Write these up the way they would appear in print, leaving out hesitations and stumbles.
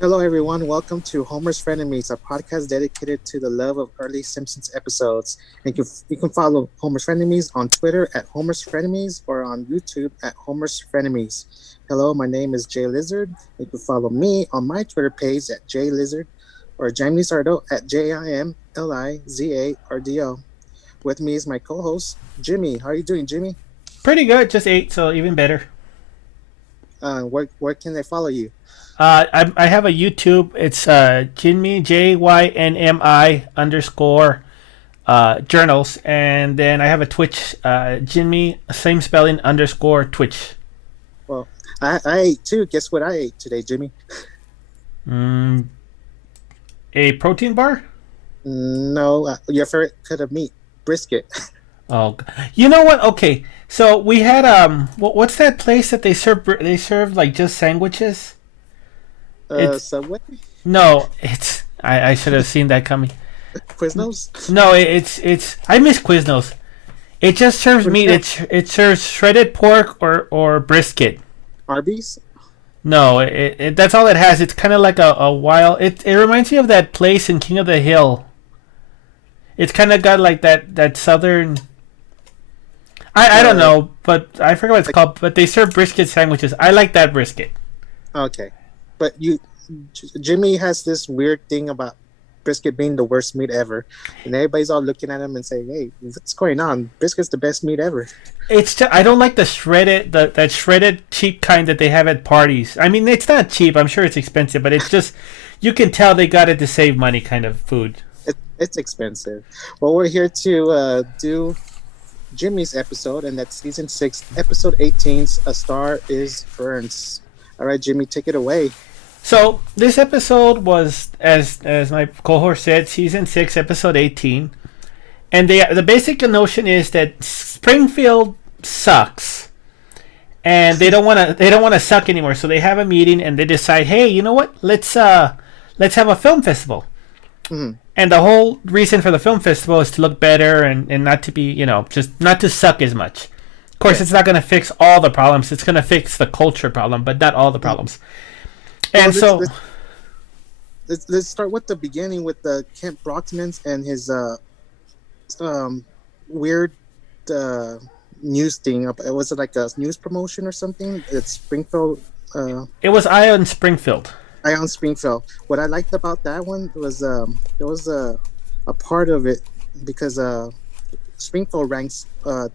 Hello, everyone. Welcome to Homer's Frienemies, a podcast dedicated to the love of early Simpsons episodes. And you can follow Homer's Frienemies on Twitter at Homer's Frienemies or on YouTube at Homer's Frienemies. Hello, my name is Jay Lizard. You can follow me on my Twitter page at Jay Lizard or Jamie Sardo at JimLizardo. With me is my co-host Jimmy. How are you doing, Jimmy? Pretty good. Just ate, so even better. Where can they follow you? I have a YouTube. It's Jinmi JYNMI underscore journals, and then I have a Twitch Jinmi same spelling underscore Twitch. Well, I ate too. Guess what I ate today, Jimmy? Mm, a protein bar. No, your favorite cut of meat, brisket. Oh, you know what? Okay, so we had what's that place that they serve like just sandwiches? It's Subway, no, it's I should have seen that coming. Quiznos, No, it's I miss Quiznos. It just serves meat. It serves shredded pork or brisket. Arby's. No, that's all it has. It's kind of like a wild. It reminds me of that place in King of the Hill. It's kind of got like that southern. I don't know, but I forget what it's Like, called. But they serve brisket sandwiches. I like that brisket. okay, but Jimmy has this weird thing about brisket being the worst meat ever, and everybody's all looking at him and saying, "Hey, what's going on? Brisket's the best meat ever." It's just, I don't like the shredded that shredded cheap kind that they have at parties. I mean, it's not cheap. I'm sure it's expensive, but it's just you can tell they got it to save money kind of food. It's expensive. Well, we're here to do Jimmy's episode, and that's season 6, episode 18's "A Star Is Burns." All right, Jimmy, take it away. So this episode was, as my cohort said, season 6, episode 18, and the basic notion is that Springfield sucks, and they don't want to suck anymore. So they have a meeting and they decide, hey, you know what? Let's have a film festival. Mhm. And the whole reason for the film festival is to look better and not to be, just not to suck as much. Of course, Yeah. it's not going to fix all the problems. It's going to fix the culture problem, but not all the problems. Well, And so, let's start with the beginning with the Kent Brockmans and his weird uh, news thing. Was it like a news promotion or something? It's Springfield. it was Ion Springfield. Ion Springfield. What I liked about that one was there was a part of it because Springfield ranks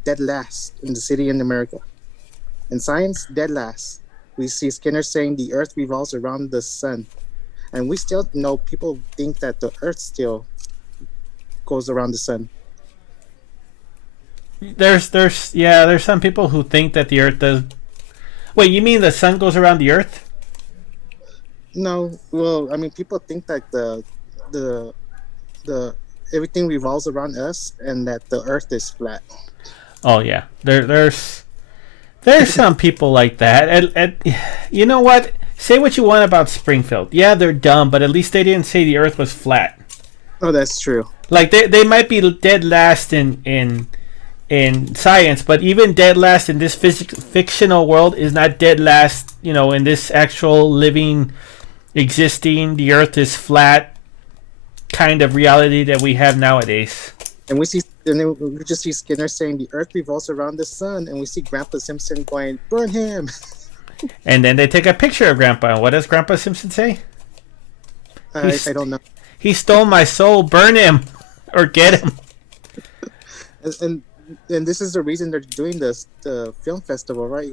dead last in the city in America. In science, dead last. We see Skinner saying the Earth revolves around the sun, and we still know people think that the Earth still goes around the sun. There's some people who think that the Earth does. Wait, you mean the sun goes around the Earth? No, well, I mean, people think that the the everything revolves around us, and that the Earth is flat. Oh yeah, there's some people like that. And you know what? Say what you want about Springfield. Yeah, they're dumb, but at least they didn't say the Earth was flat. Oh, that's true. Like they might be dead last in science, but even dead last in this fictional world is not dead last. In this actual living, existing, the Earth is flat kind of reality that we have nowadays. And then we just see Skinner saying the Earth revolves around the sun, and we see Grandpa Simpson going, "Burn him!" And then they take a picture of Grandpa. And what does Grandpa Simpson say? I don't know. He stole my soul. Burn him or get him. And and this is the reason they're doing the film festival, right?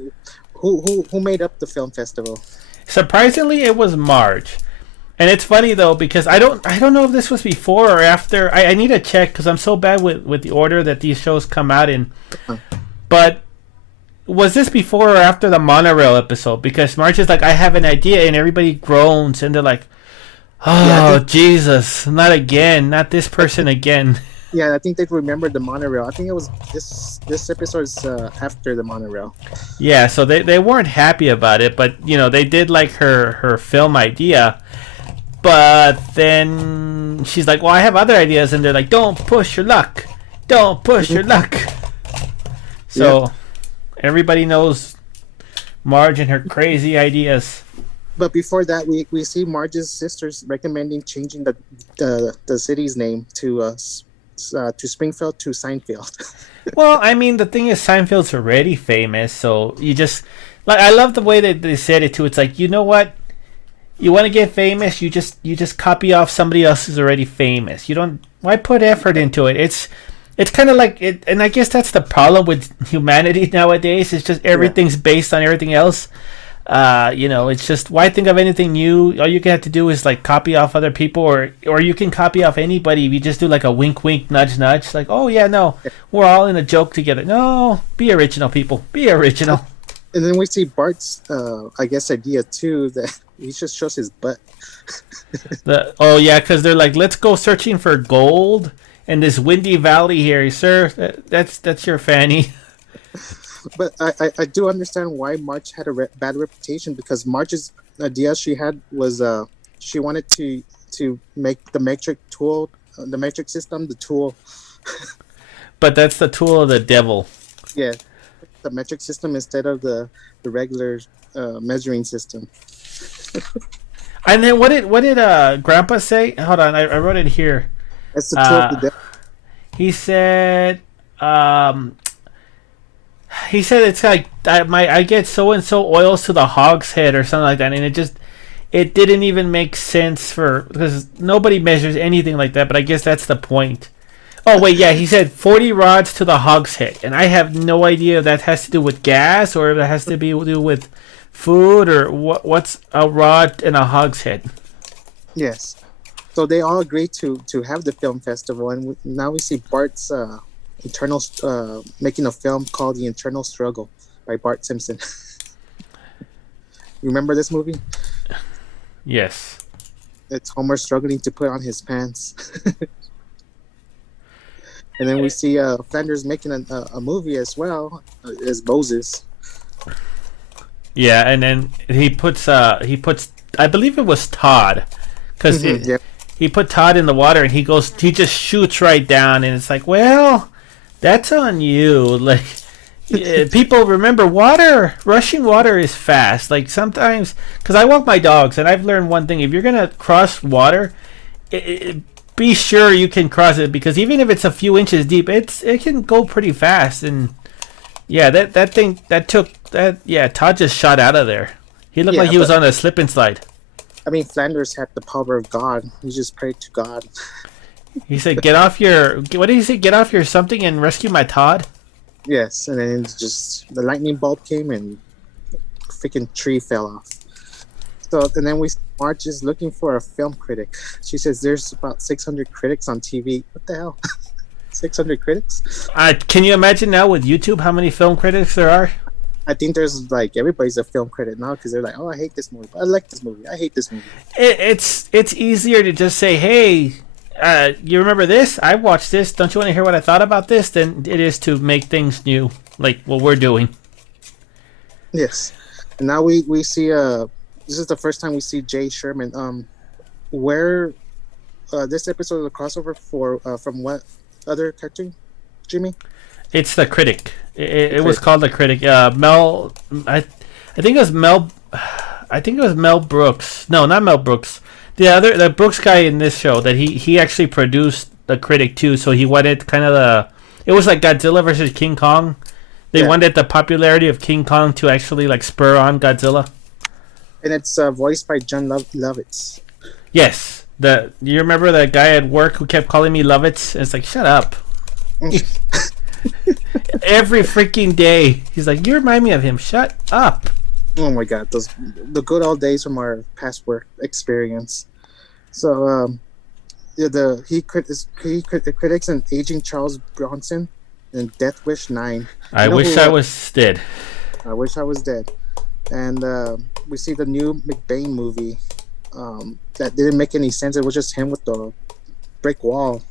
Who made up the film festival? Surprisingly, it was Marge. And it's funny though because I don't know if this was before or after. I need to check because I'm so bad with the order that these shows come out in. But was this before or after the monorail episode? Because Marge is like, I have an idea, and everybody groans and they're like, Yeah, oh Jesus, not again, not this person again. yeah. I think they remembered the monorail. I think it was this episode is after the monorail. Yeah, so they weren't happy about it, but they did like her film idea. But then she's like, well, I have other ideas, and they're like, don't push your luck. Don't push your luck. So everybody knows Marge and her crazy ideas. But before that, we see Marge's sisters recommending changing the city's name to Springfield to Seinfeld. Well, I mean, the thing is, Seinfeld's already famous, so you just like I love the way that they said it too. It's like, you know what, you want to get famous, you just copy off somebody else who's already famous. You don't why put effort into it. It's kind of like it, and I guess that's the problem with humanity nowadays. It's just Yeah, everything's based on everything else. It's just why think of anything new? All you have to do is like copy off other people, or you can copy off anybody if you just do like a wink, wink, nudge, nudge. Like, oh yeah, no, we're all in a joke together. No, be original, people. Be original. and then we see Bart's, I guess, idea too that he just shows his butt. Yeah, because they're like, let's go searching for gold in this windy valley here, sir. That's your fanny. But I do understand why Marge had a bad reputation, because Marge's idea she had was she wanted to make the metric tool, the metric system, the tool. But that's the tool of the devil. Yeah, the metric system instead of the regular measuring system. And then what did Grandpa say? Hold on, I wrote it here. That's the tool of the Uh, devil. he said, um, it's like I get so and so oils to the hog's head or something like that, and it didn't even make sense because nobody measures anything like that. But I guess that's the point. Oh wait, yeah, he said 40 rods to the hog's head, and I have no idea if that has to do with gas or if it has to do with food or what's a rod and a hog's head. Yes. So they all agreed to have the film festival, and now we see Bart's internal making a film called The Internal Struggle by Bart Simpson. You remember this movie? Yes. It's Homer struggling to put on his pants. And then we see Flanders making a movie as well as Moses. Yeah, and then he puts I believe it was Todd, because Yeah. he put Todd in the water and he just shoots right down, and it's like, well, that's on you. Like, people remember rushing water is fast. Like sometimes, because I walk my dogs, and I've learned one thing: if you're gonna cross water, be sure you can cross it, because even if it's a few inches deep, it can go pretty fast. And yeah, that thing that took that yeah, Todd just shot out of there. He looked Yeah, like he was but on a slip and slide. I mean, Flanders had the power of God. He just prayed to God. He said, "Get off your what did he say? Get off your something and rescue my Todd." Yes, and then just the lightning bolt came and freaking tree fell off. So and then Marge is looking for a film critic. She says there's about 600 critics on TV. What the hell? 600 critics? Can you imagine now with YouTube how many film critics there are? I think there's like everybody's a film critic now because they're like, oh, I hate this movie. I like this movie. I hate this movie. It's easier to just say, hey, you remember this? I watched this. Don't you want to hear what I thought about this? Than it is to make things new, like what we're doing. Yes. And now we see this is the first time we see Jay Sherman. Where this episode is a crossover for from what other cartoon, Jimmy? It's the critic. It was called the critic. Mel, I think it was Mel. I think it was Mel Brooks. No, not Mel Brooks. The Brooks guy in this show that he actually produced the critic too. So he wanted kind of it was like Godzilla versus King Kong. They wanted the popularity of King Kong to actually like spur on Godzilla. And it's voiced by John Lovitz. Yes. You remember that guy at work who kept calling me Lovitz? It's like, shut up. Every freaking day. He's like, you remind me of him. Shut up. Oh my God, the good old days from our past work experience. So he critics an aging Charles Bronson in Death Wish 9. I wish I was dead. I wish I was dead. And we see the new McBain movie that didn't make any sense. It was just him with the brick wall.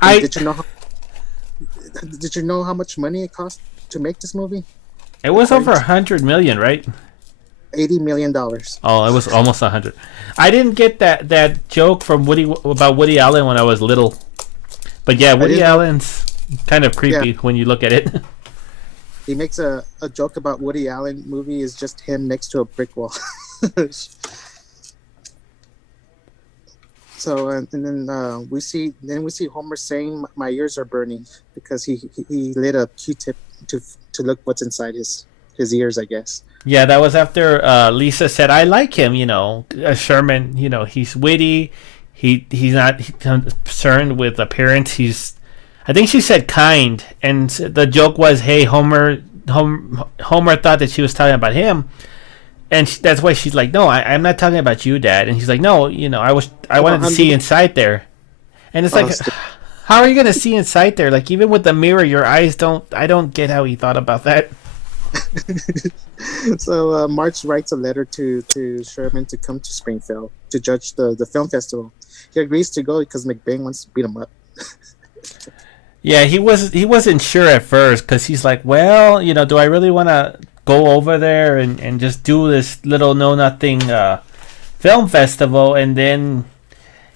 Did you know how much money it cost to make this movie? It was over 100 million, right? $80 million. Oh, it was almost 100. I didn't get that joke from about Woody Allen when I was little. But yeah, Woody Allen's kind of creepy when you look at it. he makes a joke about Woody Allen movie is just him next to a brick wall. So and then we see Homer saying, "My ears are burning," because he lit a Q-tip to look what's inside his ears, I guess. Yeah, that was after Lisa said, "I like him." Sherman. He's witty. He's not concerned with appearance. I think she said kind, and the joke was, "Hey, Homer thought that she was talking about him." And that's why she's like, "No, I'm not talking about you, Dad." And he's like, "No, I Oh, wanted to see inside there." And it's like, how are you gonna see inside there? Like, even with the mirror, your eyes don't. I don't get how he thought about that. So Marge writes a letter to Sherman to come to Springfield to judge the film festival. He agrees to go because McBain wants to beat him up. Yeah, he wasn't sure at first because he's like, well, do I really want to go over there and just do this little know nothing film festival? And then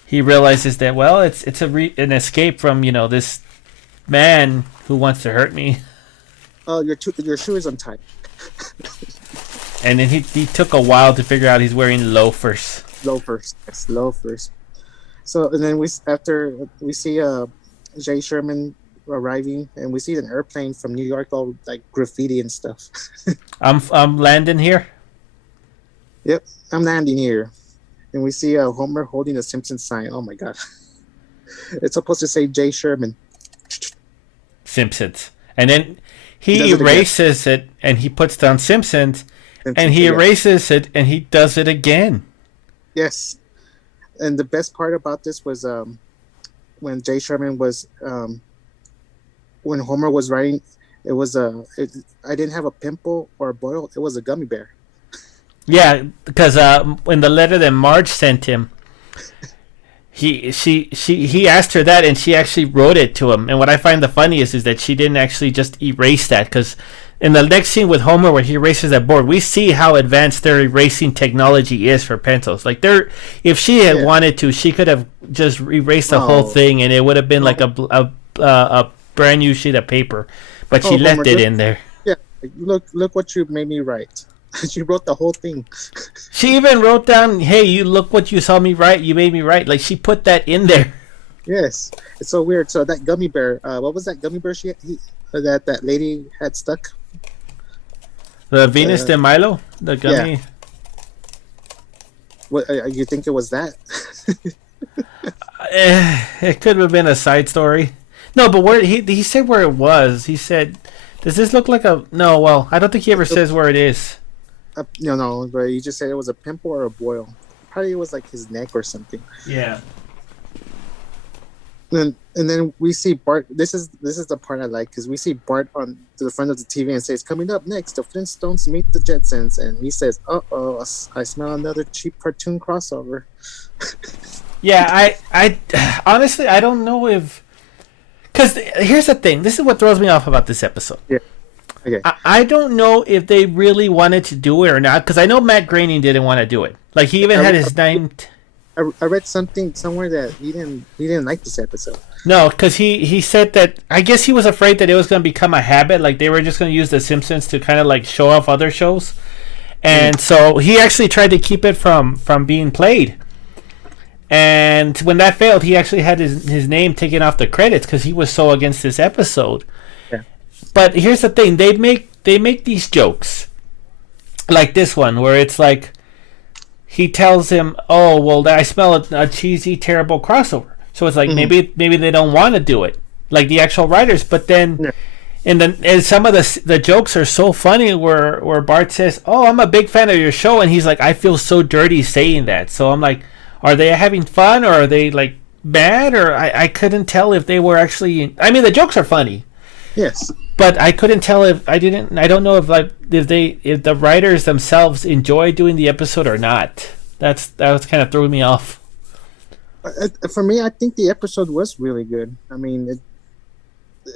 he realizes that, well, it's an escape from this man who wants to hurt me. Oh, your shoe is untied. And then he took a while to figure out he's wearing loafers. Loafers, yes, loafers. So and then we see Jay Sherman arriving, and we see an airplane from New York, all like graffiti and stuff. I'm landing here. Yep, I'm landing here, and we see Homer holding a Simpsons sign. Oh my god, it's supposed to say Jay Sherman. Simpsons, and then he erases it and he puts down Simpsons, and he erases it and he does it again. Yes, and the best part about this was when Jay Sherman was when Homer was writing. It was I didn't have a pimple or a boil. It was a gummy bear. Yeah, because in the letter that Marge sent him, he asked her that, and she actually wrote it to him. And what I find the funniest is that she didn't actually just erase that, because in the next scene with Homer where he erases that board, we see how advanced their erasing technology is for pencils. Like if she had wanted to, she could have just erased the whole thing, and it would have been like a brand new sheet of paper. But she left Homer, it in there. Yeah, look what you made me write. She wrote the whole thing. She even wrote down, "Hey, you look what you saw me write. You made me write." Like, she put that in there. Yes, it's so weird. So that gummy bear, what was that gummy bear that lady had stuck? The Venus de Milo, the gummy. Yeah. What you think it was that? It could have been a side story. No, but where he said where it was. He said, "Does this look like a?" No, well, I don't think he ever says where it is. No, but he just said it was a pimple or a boil. Probably it was like his neck or something. Yeah. And then we see Bart. This is the part I like, because we see Bart on to the front of the TV and says, "Coming up next, the Flintstones meet the Jetsons," and he says, "Uh-oh, I smell another cheap cartoon crossover." Yeah, I honestly I don't know if, because here's the thing. This is what throws me off about this episode. Yeah. Okay. I don't know if they really wanted to do it or not, because I know Matt Groening didn't want to do it. Like, he even had his name. I read something somewhere that he didn't like this episode. No, because he said that, I guess he was afraid that it was going to become a habit. Like, they were just going to use The Simpsons to kind of like show off other shows, and so he actually tried to keep it from being played. And when that failed, he actually had his name taken off the credits because he was so against this episode. Yeah. But here's the thing: they make these jokes, like this one, where it's like he tells him, "Oh, well, I smell a cheesy, terrible crossover." So it's like maybe they don't want to do it, like the actual writers. But then, and some of the jokes are so funny, where Bart says, "Oh, I'm a big fan of your show," and he's like, "I feel so dirty saying that." So I'm like, are they having fun, or are they like mad? Or I couldn't tell if they were actually. I mean, the jokes are funny. Yes. But I couldn't tell if I don't know if the writers themselves enjoy doing the episode or not. That was kind of throwing me off. For me, I think the episode was really good. I mean,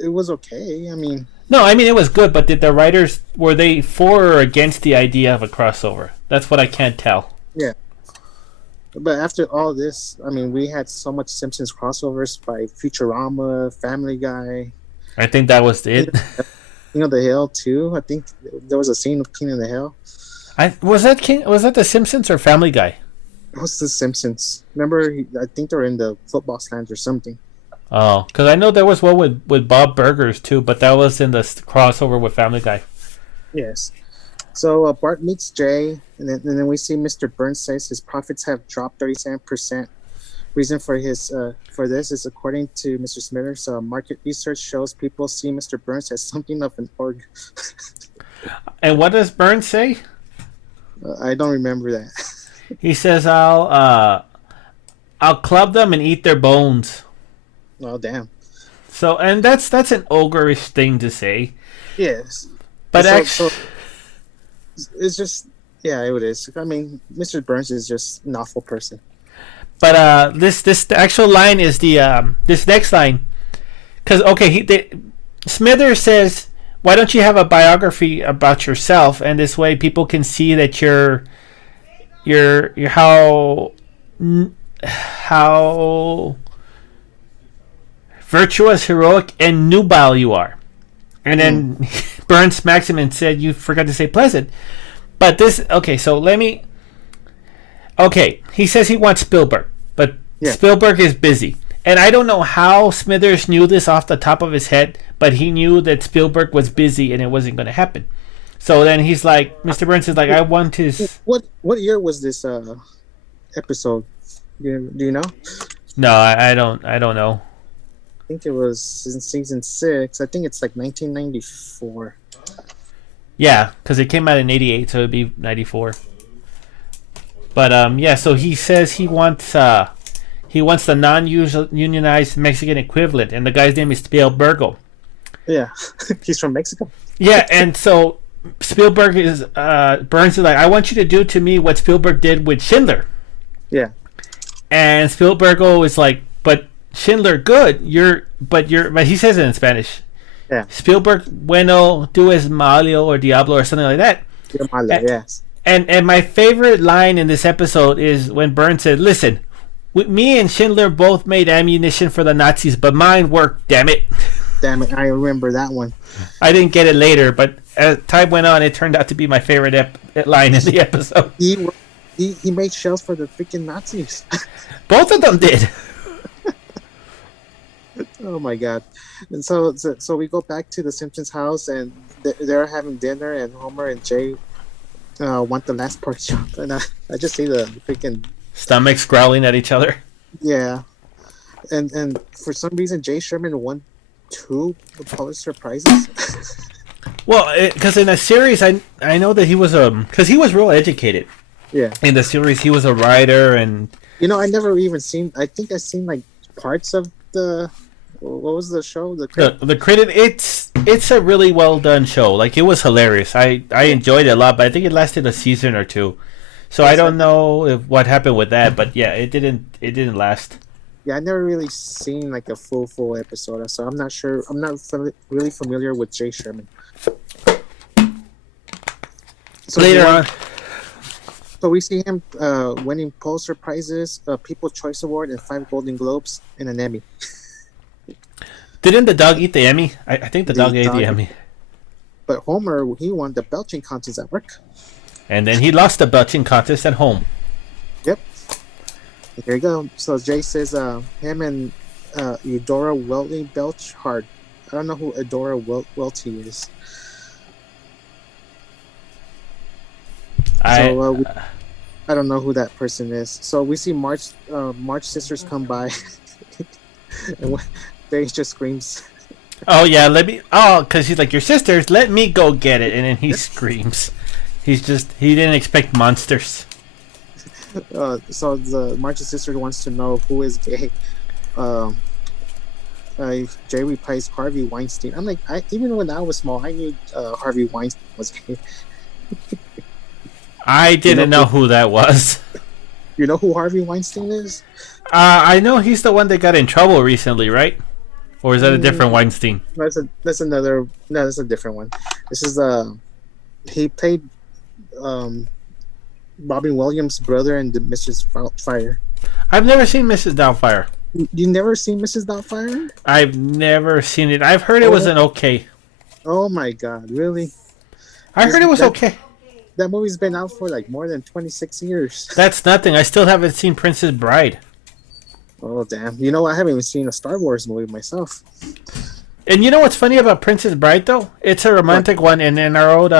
it was okay. I mean, no, I mean it was good, but did the writers, were they for or against the idea of a crossover? That's what I can't tell. Yeah. But after all this, I mean, we had so much Simpsons crossovers by Futurama, Family Guy. I think that was it. King of the Hill too. I think there was a scene of King of the Hill. Was that The Simpsons or Family Guy? It was The Simpsons. Remember, I think they were in the football stands or something. Oh, because I know there was one with Bob Burgers too, but that was in the crossover with Family Guy. Yes. So Bart meets Jay, and then we see Mr. Burns says his profits have dropped 37%. Reason for this is according to Mr. Smithers, market research shows people see Mr. Burns as something of an org. And what does Burns say? I don't remember that. He says, I'll club them and eat their bones." Oh damn. So, and that's an ogreish thing to say. Yes. But so it's just, yeah, it is. I mean, Mr. Burns is just an awful person. But this the actual line is this next line, because Smithers says, "Why don't you have a biography about yourself, and this way people can see that you're how virtuous, heroic, and nubile you are." And then Burns smacks him and said, "You forgot to say pleasant." But this, okay, so let me. Okay, he says he wants Spielberg, but Spielberg is busy. And I don't know how Smithers knew this off the top of his head, but he knew that Spielberg was busy and it wasn't going to happen. So then he's like, Mr. Burns is like, "I want his..." What year was this episode? Do you know? No, I don't know. I think it was in season 6. I think it's like 1994. Yeah, because it came out in 88, so it'd be 94. But yeah, so he says he wants the non-unionized Mexican equivalent, and the guy's name is Spielbergo. Yeah, he's from Mexico. Yeah, and so Spielberg is Burns is like, "I want you to do to me what Spielberg did with Schindler." Yeah, and Spielbergo is like, "But Schindler, good. But he says it in Spanish. Yeah, Spielberg, bueno, tú es malo or diablo or something like that." Yes. And my favorite line in this episode is when Burns said, "Listen, me and Schindler both made ammunition for the Nazis, but mine worked, damn it." Damn it, I remember that one. I didn't get it later, but as time went on, it turned out to be my favorite line in the episode. He made shells for the freaking Nazis. Both of them did. Oh my god. And so we go back to the Simpsons house, and they're having dinner, and Homer and Jay want the last pork chop, and I just see the freaking stomachs growling at each other. Yeah, and for some reason Jay Sherman won 2 Pulitzer prizes. Well, because in a series, I know that he was because he was real educated. Yeah. In the series, he was a writer, and I never even seen. I think I seen like parts of the. What was the show? The Critic. It's a really well done show. Like, it was hilarious. I enjoyed it a lot, but I think it lasted a season or 2. So I don't know what happened with that, but yeah, it didn't last. Yeah, I never really seen like a full episode, so I'm not sure. I'm not really familiar with Jay Sherman. So later on. So we see him winning Pulitzer prizes, People's Choice Award, and 5 Golden Globes and an Emmy. Didn't the dog eat the Emmy? I think the dog ate the Emmy. But Homer, he won the belching contest at work. And then he lost the belching contest at home. Yep. Here you go. So Jay says him and Eudora Welty belch hard. I don't know who Eudora Welty is. I don't know who that person is. So we see March sisters come by, and Barry just screams. Oh yeah, because he's like, "Your sisters, let me go get it," and then he screams. He didn't expect monsters. So the March's sister wants to know who is gay. Jay replies Harvey Weinstein. I'm like, even when I was small, I knew Harvey Weinstein was gay. I didn't know who that was. You know who Harvey Weinstein is? I know he's the one that got in trouble recently, right? Or is that a different Weinstein? That's a different one. This is he played Robin Williams' brother in the Mrs. Doubtfire. I've never seen Mrs. Doubtfire. You never seen Mrs. Doubtfire? I've never seen it. I've heard it was an okay. Oh my God, really? I This heard it was that okay. that movie's been out for like more than 26 years. That's nothing. I still haven't seen Princess Bride. Oh damn! You know, I haven't even seen a Star Wars movie myself. And you know what's funny about Princess Bride though? It's a What? romantic one. And then our old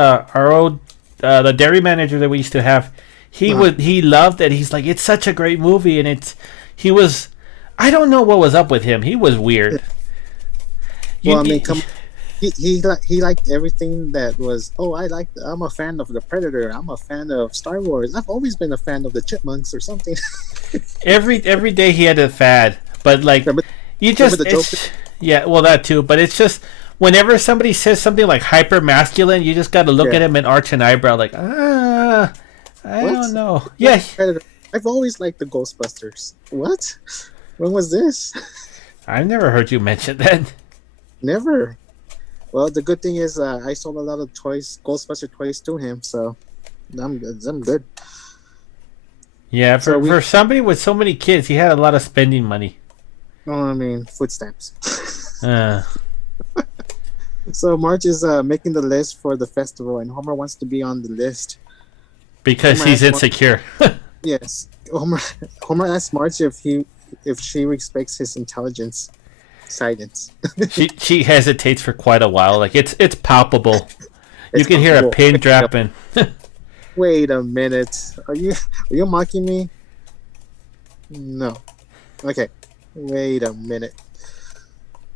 the dairy manager that we used to have, Uh, he loved it. He's like, it's such a great movie, and he was. I don't know what was up with him. He was weird. well, You, I mean, come. He liked everything that was. Oh, I'm a fan of the Predator. I'm a fan of Star Wars. I've always been a fan of the Chipmunks or something. every day he had a fad, but like remember, you remember just the Joker? it's yeah, well that too, but it's just whenever somebody says something like hyper masculine, you just got to look Yeah. at him and arch an eyebrow like I What? don't know. Yeah, What's Predator? I've always liked the Ghostbusters. What? When was this? I've never heard you mention that. Never. Well, the good thing is I sold a lot of toys, Ghostbuster toys to him, so I'm good. I'm good. Yeah, So we, for somebody with so many kids, he had a lot of spending money. oh, I mean, footsteps. Uh, So Marge is making the list for the festival, and Homer wants to be on the list. because Homer he's asks Mar- insecure. yes, Homer asks Marge if she respects his intelligence. Silence. She hesitates for quite a while. Like it's palpable. You It's can hear a comfortable. pin dropping. Wait a minute. Are you mocking me? No. Okay. Wait a minute.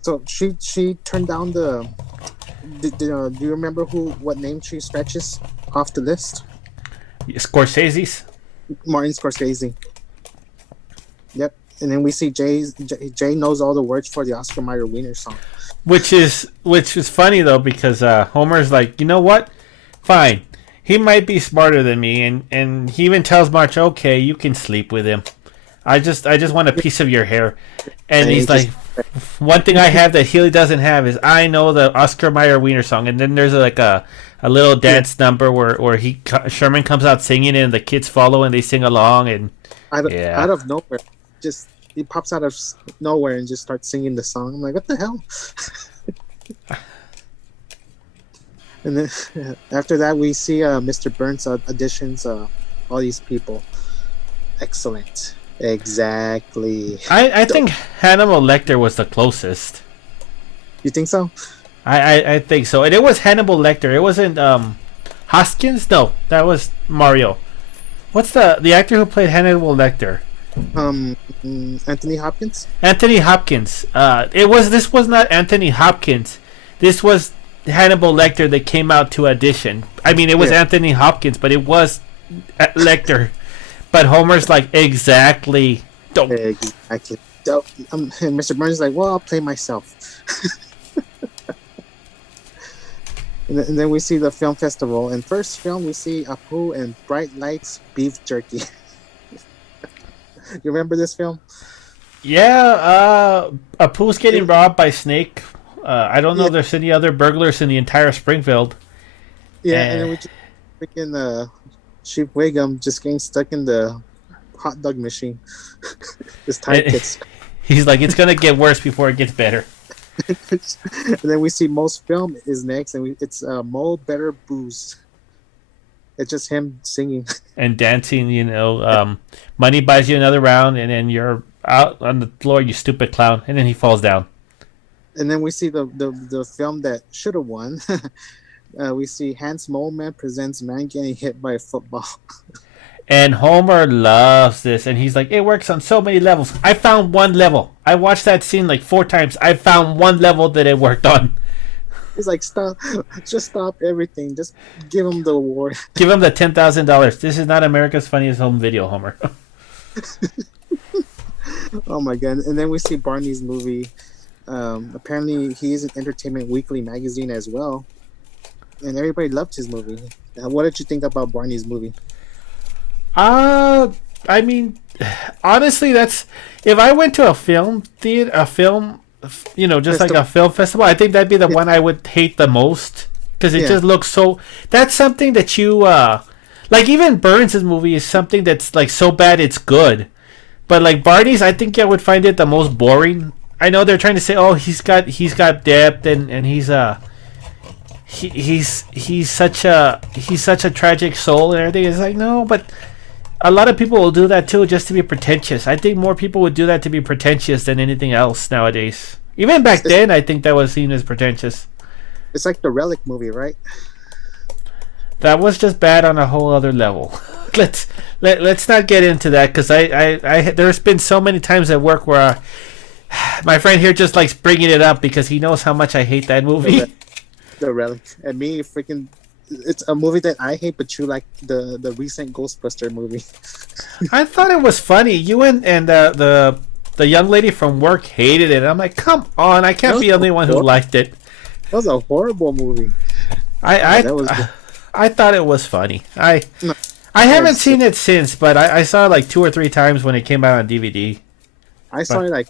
So she turned down the. Do you remember what name she scratches off the list? Scorsese's. Martin Scorsese. Yep. And then we see Jay knows all the words for the Oscar Mayer Wiener song. Which is funny though because Homer's like, you know what? Fine, he might be smarter than me, and he even tells Marge, okay, you can sleep with him. I just want a piece of your hair, and And he he's like, just one thing I have that Healy doesn't have is I know the Oscar Mayer Wiener song, and then there's like a little dance number where Sherman comes out singing it, and the kids follow and they sing along, and out yeah. of nowhere, just he pops out of nowhere and just starts singing the song. I'm like, what the hell? And then after that, we see Mr. Burns auditions all these people. Excellent. Exactly. I So, think Hannibal Lecter was the closest. you think so? I think so. And it was Hannibal Lecter. It wasn't Hoskins? No, that was Mario. What's the actor who played Hannibal Lecter? Anthony Hopkins. Anthony Hopkins. This was not Anthony Hopkins. This was Hannibal Lecter that came out to audition. I mean, it was Yeah. Anthony Hopkins, but it was Lecter. But Homer's like, exactly. Don't. Exactly. So, and Mr. Burns is like, well, I'll play myself. And then we see the film festival. And first film, we see Apu and Bright Lights Beef Jerky. You remember this film? Yeah, Apu's getting robbed by Snake. I don't know Yeah, if there's any other burglars in the entire Springfield. yeah. And then Eh, we just freaking Chief Wiggum just getting stuck in the hot dog machine. His tire eh, gets. he's like, it's gonna get worse before it gets better. And then we see Mo's film is next, and it's Mo Better Booze. It's just him singing. And dancing, money buys you another round, and then you're out on the floor, you stupid clown, and then he falls down. And then we see the film that should have won. We see Hans Moleman presents man getting hit by a football. And Homer loves this, and he's like, it works on so many levels. I found one level. I watched that scene like 4 times. I found one level that it worked on. He's like, stop, just stop everything. Just give him the award. Give him the $10,000. This is not America's Funniest Home Video, Homer. Oh my god! And then we see Barney's movie. Apparently, he is an Entertainment Weekly magazine as well, and everybody loved his movie. What did you think about Barney's movie? I mean, honestly, that's if I went to a film theater, just like a Festival. film festival, I think that'd be the Yeah, one I would hate the most because it yeah. just looks so. That's something that like even Burns' movie is something that's like so bad it's good, but like Barney's, I think I would find it the most boring. I know they're trying to say, oh, he's got depth and he's such a tragic soul and everything. It's like, no, but a lot of people will do that too just to be pretentious. I think more people would do that to be pretentious than anything else nowadays. Even back then, I think that was seen as pretentious. It's like the Relic movie, right? That was just bad on a whole other level. Let's not get into that, because I there's been so many times at work where my friend here just likes bringing it up because he knows how much I hate that movie. The Relic. And me, freaking, it's a movie that I hate, but you like the recent Ghostbuster movie. I thought it was funny. You and the young lady from work hated it. I'm like, come on, I can't be the only one who liked it. That was a horrible movie. I thought it was funny. I haven't seen it since, but I saw it like 2 or 3 times when it came out on DVD. I saw it like,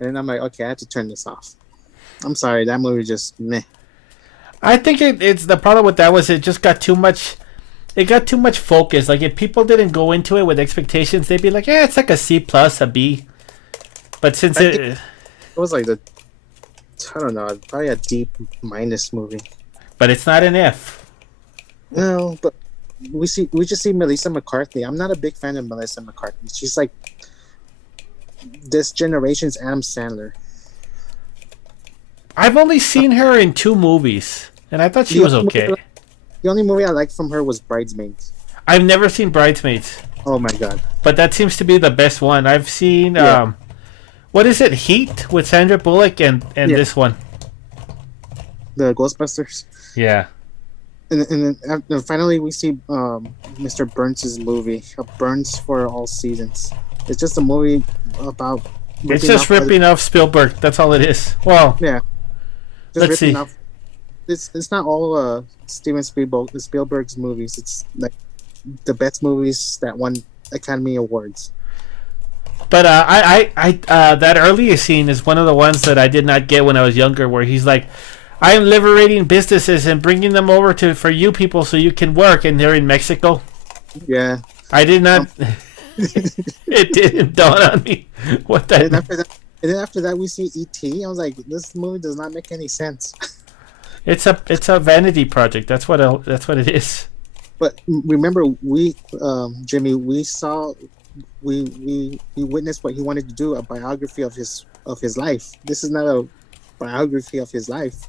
and then I'm like, okay, I have to turn this off. I'm sorry, that movie just meh. I think it's the problem with that was it just got too much. It got too much focus. Like, if people didn't go into it with expectations, they'd be like, yeah, it's like a C plus, a B. But since it was like I don't know, probably a D minus movie. But it's not an F. No, but we just see Melissa McCarthy. I'm not a big fan of Melissa McCarthy. She's like this generation's Adam Sandler. I've only seen her in 2 movies, and I thought she was okay. The only movie I liked from her was Bridesmaids. I've never seen Bridesmaids. Oh my god! But that seems to be the best one. I've seen what is it? Heat with Sandra Bullock and this one. The Ghostbusters. Yeah. And then finally we see Mr. Burns' movie, Burns for All Seasons. It's just a movie about. It's just ripping off Spielberg. That's all it is. Well. Yeah. Just let's see. Off. It's not all Steven Spielberg's movies. It's like the best movies that won Academy Awards. But I that earlier scene is one of the ones that I did not get when I was younger, where he's like, I am liberating businesses and bringing them over for you people so you can work, and they're in Mexico. Yeah. I did not. It didn't dawn on me what that. And then after that, we see E.T. I was like, this movie does not make any sense. It's a vanity project. That's what it is. But remember, Jimmy, we witnessed what he wanted to do, a biography of his life. This is not a biography of his life.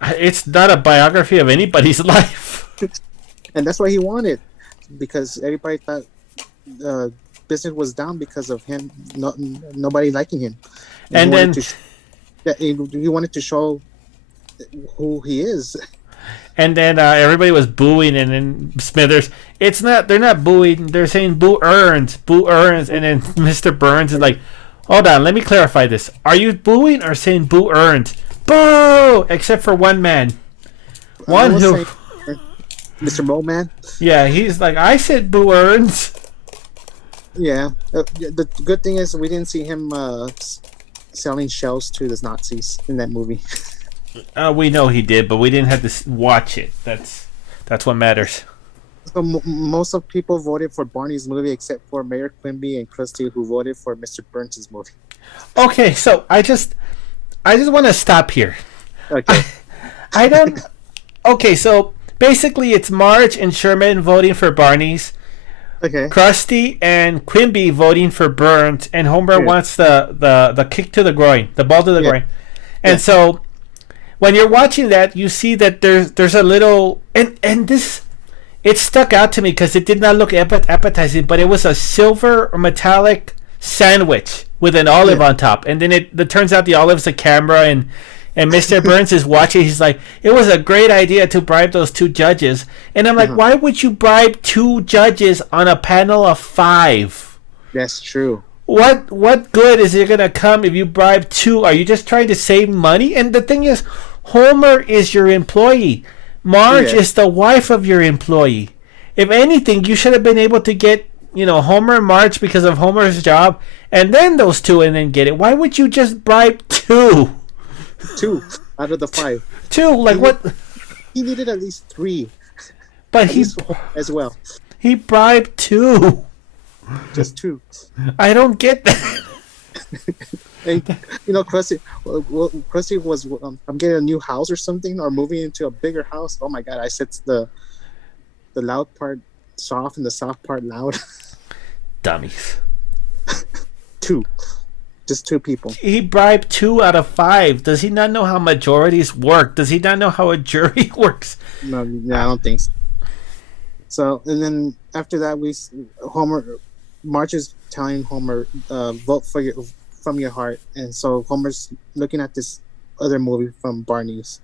It's not a biography of anybody's life. And that's what he wanted, because everybody thought business was down because of him, nobody liking him. And then he wanted to show who he is. And then everybody was booing, and then Smithers, they're not booing, they're saying boo earns, and then Mr. Burns is like, hold on, let me clarify this. Are you booing or saying boo earns? Boo! Except for one man. One who... Mr. Moman? Yeah, he's like, I said boo earns. Yeah. The good thing is we didn't see him selling shells to the Nazis in that movie. We know he did, but we didn't have to watch it. That's what matters. So most of people voted for Barney's movie, except for Mayor Quimby and Krusty, who voted for Mr. Burns' movie. Okay, so I just want to stop here. Okay. I don't. Okay, so basically it's Marge and Sherman voting for Barney's. Okay. Krusty and Quimby voting for Burns, and Homer wants the kick to the groin, the ball to the groin, and so. When you're watching that, you see that there's a little and this it stuck out to me because it did not look appetizing, but it was a silver or metallic sandwich with an olive on top, and then it turns out the olive's a camera, and Mr. Burns is watching. He's like, it was a great idea to bribe those 2 judges, and I'm like, why would you bribe 2 judges on a panel of 5? That's true. What good is it gonna come if you bribe 2? Are you just trying to save money? And the thing is, Homer is your employee. Marge is the wife of your employee. If anything, you should have been able to get, Homer and Marge because of Homer's job, and then those 2, and then get it. Why would you just bribe 2? 2 out of the 5. 2, like what? He needed at least 3. But he as well. He bribed 2. Just 2. I don't get that. And Krusty, Krusty was, I'm getting a new house or something, or moving into a bigger house. Oh my god! I set the loud part soft and the soft part loud. Dummies. Two, just two people. He bribed 2 out of 5. Does he not know how majorities work? Does he not know how a jury works? No, I don't think so. So, and then after that, Marge is telling Homer, vote from your heart. And so Homer's looking at this other movie from Barney's.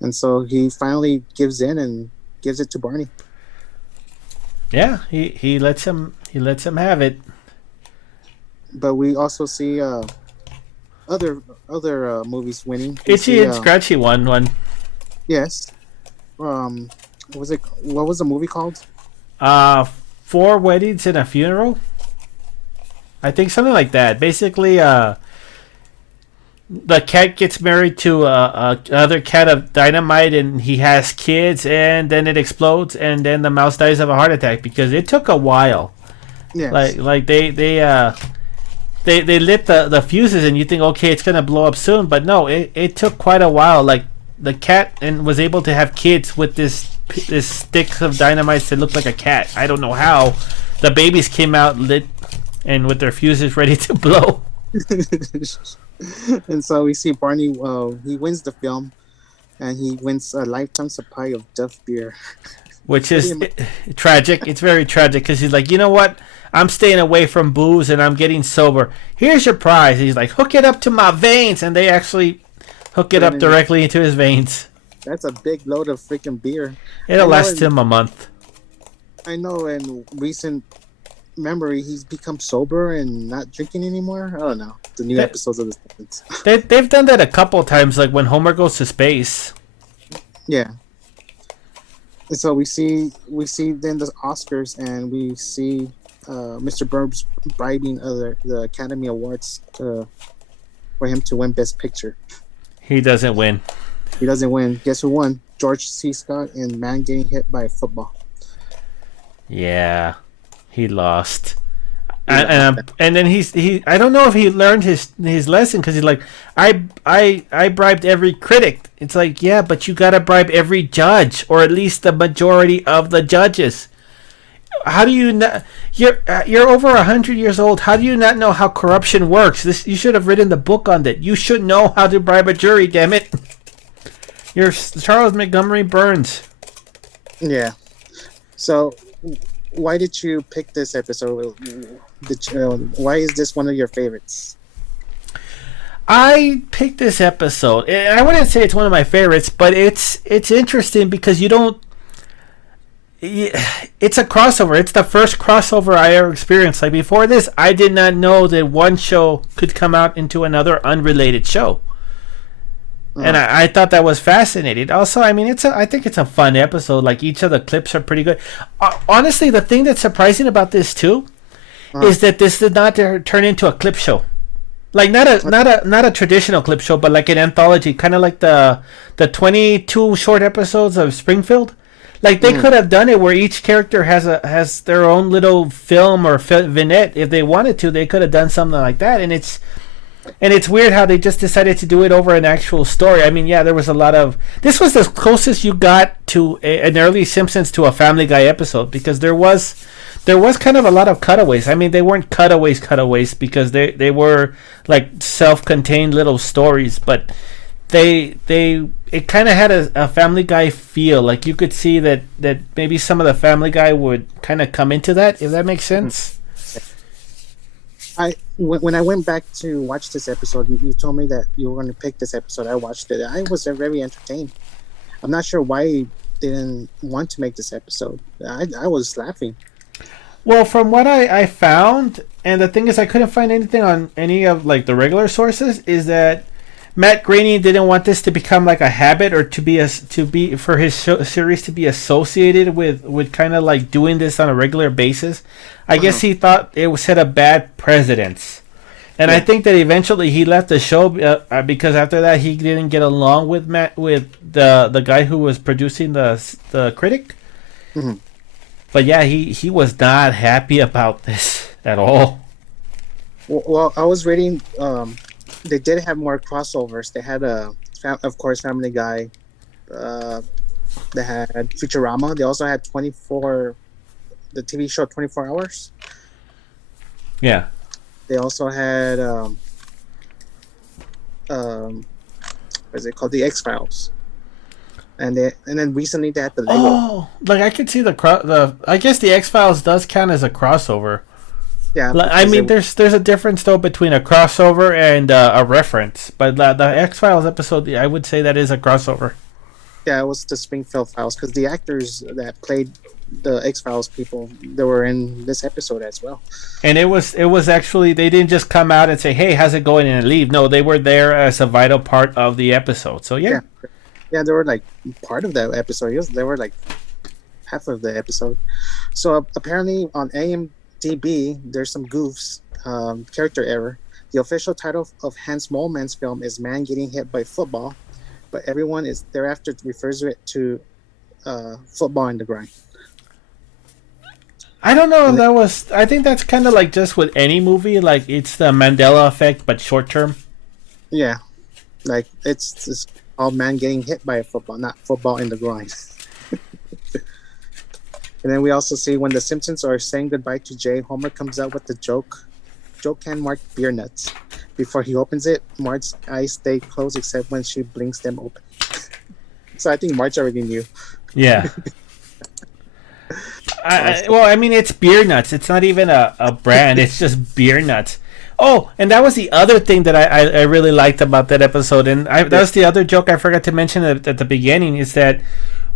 And so he finally gives in and gives it to Barney. Yeah, he lets him have it. But we also see other movies winning. Itchy and Scratchy won one. Yes. What was the movie called? 4 Weddings and a Funeral. I think something like that. Basically, the cat gets married to another cat of dynamite, and he has kids, and then it explodes, and then the mouse dies of a heart attack because it took a while. Yes. Like they lit the fuses, and you think, okay, it's gonna blow up soon, but no, it took quite a while. Like the cat and was able to have kids with this sticks of dynamite that looked like a cat. I don't know how. The babies came out lit and with their fuses ready to blow. And so we see Barney. He wins the film, and he wins a lifetime supply of Duff beer, which is tragic. It's very tragic because he's like, you know what? I'm staying away from booze and I'm getting sober. Here's your prize. He's like, hook it up to my veins, and they actually hook it up directly into his veins. That's a big load of freaking beer. It'll last him a month. I know in recent memory he's become sober and not drinking anymore. I don't know. The new episodes of The Simpsons. They've done that a couple of times, like when Homer goes to space. Yeah. And so we see then the Oscars, and we see Mr. Burns bribing the Academy Awards for him to win Best Picture. He doesn't win. He doesn't win. Guess who won? George C. Scott and Man Getting Hit by a Football. Yeah, he lost. And then he I don't know if he learned his lesson, because he's like, I bribed every critic. It's like, yeah, but you gotta bribe every judge, or at least the majority of the judges. How do you not? You're over 100 years old. How do you not know how corruption works? You should have written the book on that. You should know how to bribe a jury. Damn it! You're Charles Montgomery Burns. Yeah. So, why did you pick this episode? Why is this one of your favorites? I picked this episode. I wouldn't say it's one of my favorites, but it's interesting because you don't. It's a crossover. It's the first crossover I ever experienced. Like before this, I did not know that one show could come out into another unrelated show. And I thought that was fascinating. Also, I mean, I think it's a fun episode. Like each of the clips are pretty good. Honestly, the thing that's surprising about this too is that this did not turn into a clip show. Like not a traditional clip show, but like an anthology, kind of like the 22 short episodes of Springfield. Like they could have done it where each character has their own little film or vignette. If they wanted to, they could have done something like that. And it's weird how they just decided to do it over an actual story. I mean, yeah, there was a lot of... This was the closest you got to an early Simpsons to a Family Guy episode, because there was kind of a lot of cutaways. I mean, they weren't cutaways because they were like self-contained little stories, but it kind of had a Family Guy feel. Like you could see that maybe some of the Family Guy would kind of come into that, if that makes sense. When I went back to watch this episode, you told me that you were going to pick this episode. I watched it. I was very entertained. I'm not sure why you didn't want to make this episode. I was laughing. Well, from what I found, and the thing is, I couldn't find anything on any of like the regular sources, is that Matt Groening didn't want this to become like a habit, or to be for his series to be associated with kind of like doing this on a regular basis. I guess he thought it would set a bad precedence, and I think that eventually he left the show because after that he didn't get along with the guy who was producing the critic. Mm-hmm. But yeah, he was not happy about this at all. Well, I was reading. They did have more crossovers. They had of course, Family Guy. Uh, they had Futurama. They also had 24, the TV show 24 Hours. Yeah. They also had um, what is it called? The X Files. And then recently they had the Lego. Oh, like I could see the. I guess the X Files does count as a crossover. Yeah, I because mean, there's a difference though between a crossover and a reference. But the X Files episode, I would say that is a crossover. yeah, it was the Springfield Files because the actors that played the X Files people, they were in this episode as well. And it was actually, they didn't just come out and say, "Hey, how's it going?" and leave. No, they were there as a vital part of the episode. So yeah. Yeah, yeah, they were like part of that episode. Yes, they were like half of the episode. So apparently on IMDb, there's some goofs, character error. The official title of Hans Moleman's film is "Man Getting Hit by Football," but everyone is thereafter refers to it to football in the grind. I don't know if And that was. I think that's kind of like just with any movie, like it's the Mandela effect, but short term. yeah, like it's called "Man Getting Hit by a Football," not "Football in the Grind." And then we also see when the Simpsons are saying goodbye to Jay, Homer comes out with the joke. Joke can mark beer nuts. Before he opens it, Marge's eyes stay closed except when she blinks them open. So I think Marge already knew. Yeah. Well, I mean, it's beer nuts. It's not even a brand. It's just beer nuts. Oh, and that was the other thing that I really liked about that episode, and that was the other joke I forgot to mention at the beginning, is that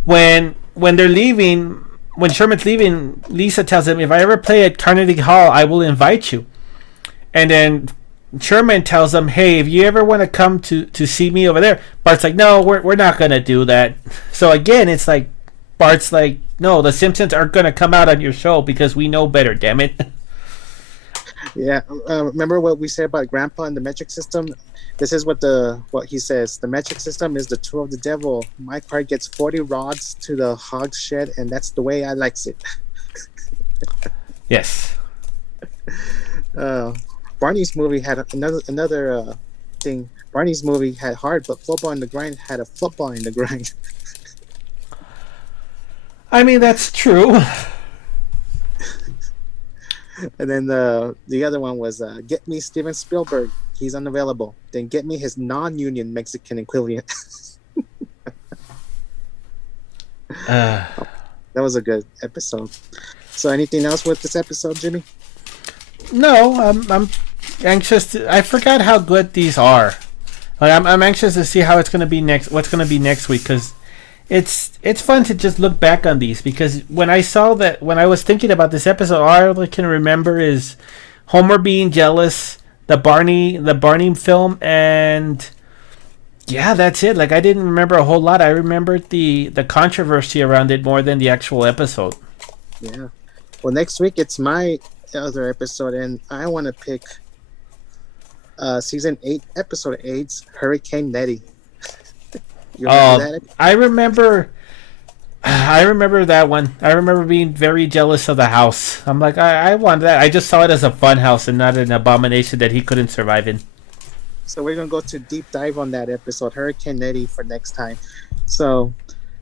when they're leaving, when Sherman's leaving, Lisa tells him, "If I ever play at Carnegie Hall, I will invite you." And then Sherman tells him, "Hey, if you ever want to come to see me over there," Bart's like, "No, we're not gonna do that." So again, it's like Bart's like, "No, the Simpsons are gonna come out on your show because we know better. Damn it." Yeah, remember what we said about Grandpa and the metric system? This is what he says. The metric system is the tool of the devil. My car gets 40 rods to the hog shed, and that's the way I likes it. Yes. Uh, Barney's movie had another thing. Barney's movie had hard, but football in the grind had a football in the grind. I mean, that's true. And then the other one was get me Steven Spielberg. He's unavailable. Then get me his non-union Mexican equivalent. Uh, That was a good episode. So anything else with this episode, Jimmy? no, I'm anxious. I forgot how good these are. Like, I'm anxious to see how it's gonna be next. What's gonna be next week? Because it's fun to just look back on these, because when I was thinking about this episode, all I can remember is Homer being jealous, the Barney film, and yeah, that's it. Like, I didn't remember a whole lot. I remembered the controversy around it more than the actual episode. Yeah. Well, next week it's my other episode, and I want to pick season 8, episode 8's Hurricane Nettie. You remember that? I remember. I remember that one. I remember being very jealous of the house. I'm like, I want that. I just saw it as a fun house and not an abomination that he couldn't survive in. So we're gonna go to deep dive on that episode, Hurricane Nettie, for next time. So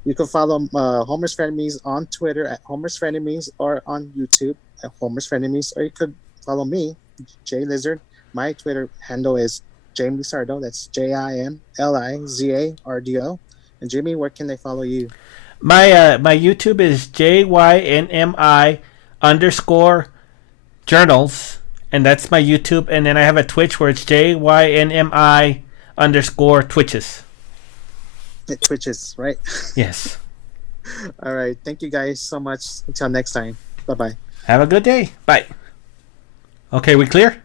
you can follow Homer's Frenemies on Twitter at Homer's Frenemies, or on YouTube at Homer's Frenemies, or you could follow me, Jay Lizard. My Twitter handle is James Lizardo. That's JimLizardo. And Jimmy, where can they follow you? My YouTube is JYNMI_journals, and that's my YouTube. And then I have a Twitch where it's JYNMI_twitches. It twitches, right? Yes. All right. Thank you guys so much. Until next time. Bye bye. Have a good day. Bye. Okay, we clear?